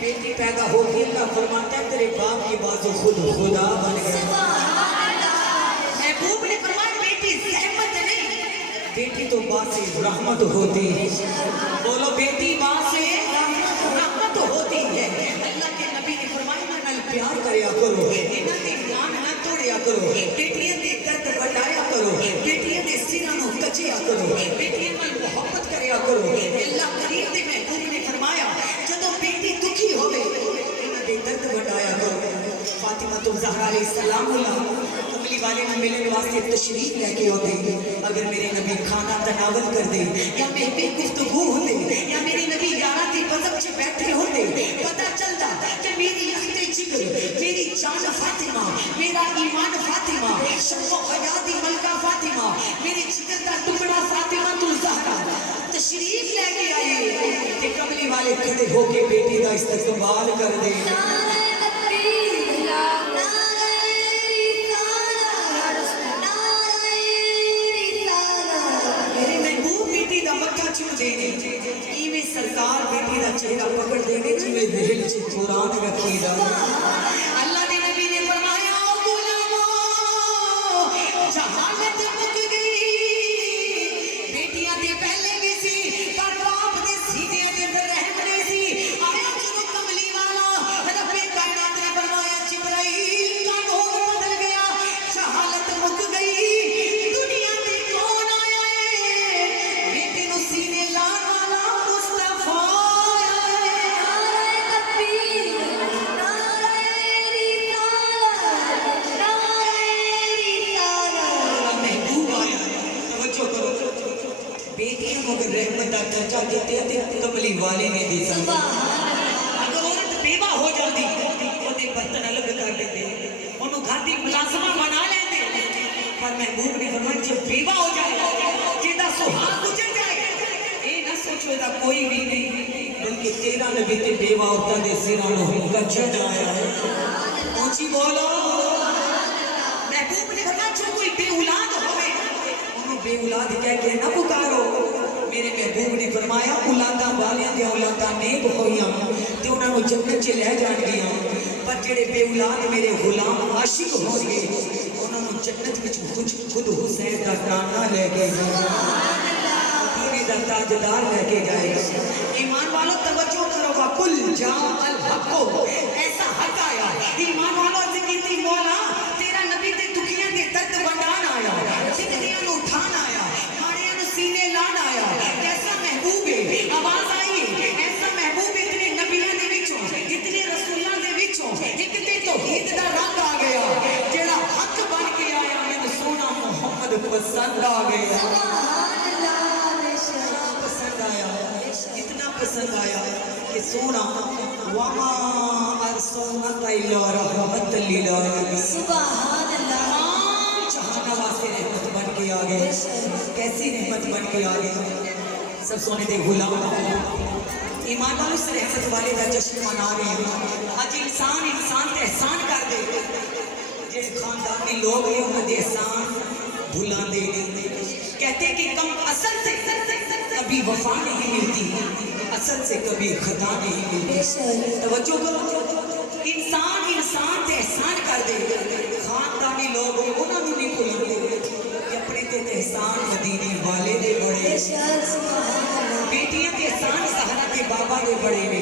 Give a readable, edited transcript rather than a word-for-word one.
بیٹی پیدا ہوتی اللہ فرماتا ہے تیرے باپ کی بازو خود خدا بن گیا. محبوب نے فرمایا بیٹی زحمت نہیں، بیٹی تو باں سے رحمت ہوتی ہے. بولو بیٹی باں سے رحمت ہوتی ہے. اللہ کے نبی نے فرمایا نال پیار کریا کرو، انہاں دی مان نہ توڑیا کرو، بیٹیاں دے درد بٹایا کرو، بیٹیاں دے سینہ نو کچیا کرو، بیٹیاں نال محبت کریا کرو. اللہ کریم دے محبوب نے فرمایا جدوں بیٹی دکھی ہوے انہاں دے درد بٹایا کرو. فاطمہ الزہرا علیہ السلام کملی والے میں ملنے واسطے تشریف لے کے آتے. اگر میرے نبی کھانا تناول کر دے یا محفل گفتگو ہوتے یا میرے نبی یارہ کی بزم سے بیٹھے ہوتے پتہ چلتا کہ میری اخت جگر، میری جان فاطمہ، میرا ایمان فاطمہ، شب و حیاتی ملکہ فاطمہ، میرے جگر کا ٹکڑا فاطمہ الزہرا تشریف لے کے آئے کہ کملی والے کھڑے ہو کے بیٹی کا استقبال کر دے. ایویں سرکار بیٹی دا چہرہ پکڑ دے گے جویں دل چ قرآن رکھی دا. اللہ دے نبی نے فرمایا غلامو جہالت مک گئی، بیٹیاں دے پہلے بھی سی پر باپ دے سینے دے اندر رحم نہیں سی. آیا جو کملی والا رب کائنات نے فرمایا جبرائیل کا نور بدل گیا، جہالت مک گئی. دنیا تے کون آیا ہے بیٹے نو سینے لانا اگر رحمت کا چرچا دیتے ہیں کملی والے نے دی. اگر عورت بیوہ ہو جاتی انہیں برتن الگ کر دیتے انہوں گھر کی ملازمہ بنا لیتے. پر محبوب نے فرمایا جب بیوہ ہو جائے جیدہ سہاگ گزر جائے اے نہ سوچو ایدہ کوئی بھی نہیں بلکہ تیرا نبی تے بیوہ ہوتا دے سیرانو ہم کا چھڑ آیا ہے. اونچی بولو. محبوب نے فرمایا جو کوئی بے اولاد ہوئے انہوں بے اولاد کہہ کے نہ پکارو. میرے محبوب نے فرمایا اولاداں والیاں دے اولاداں نیک ہوئیاں تے انہاں نوں جنت چ لے جان گیاں، پر جڑے بے اولاد میرے غلام عاشق ہو گئے انہاں نوں جنت وچ خود حسین دا نانا لے کے مدینے دا تاجدار لے کے جائے گا. ایمان والو توجہ کرو گا کل جاء الحق، ایسا حق آیا. ایمان والو ذکر کی مولا تیرا نبی تے دکھیاں دے درد بندان آیا، زندگیاں نوں اٹھان آیا، ماڑیاں نوں سینے لان آیا. کیسا محبوب ہے، آواز آئی ایسا محبوب اتنے نبیوں دے وچوں اتنے رسولاں دے وچوں ایک تے توحید دا رنگ آ گیا جڑا حق بن کے آیا. میں سونا محمد پسند آ گیا. پسند آیا، اتنا پسند آیا کہ سونا وما ارسلناک الا رحمت للعالمین. سبحان اللہ. جہاں واسطے رحمت بن کے آ گئے. کیسی رحمت بن کے آ گئے. سب سونے دے غلام ایمان والوں اس رحمت والے دا جشن منا رہے ہیں. آج انسان تے احسان کر دے جڑے خاندانی لوگ ہیں انہاں دے احسان بھلا دے کہتے کہ کم اصل سے کبھی وفا نہیں ملتی، اصل سے کبھی خطا نہیں ملتی. توجہ کرو. انسان تے احسان کر دے خاندانی لوگ ہیں انہاں نوں نہیں بھلاندے کہ اپنے تے احسان مدینے والے دے بڑے، بیٹیاں تے احسان سہارا کے بابا دے بڑے نے.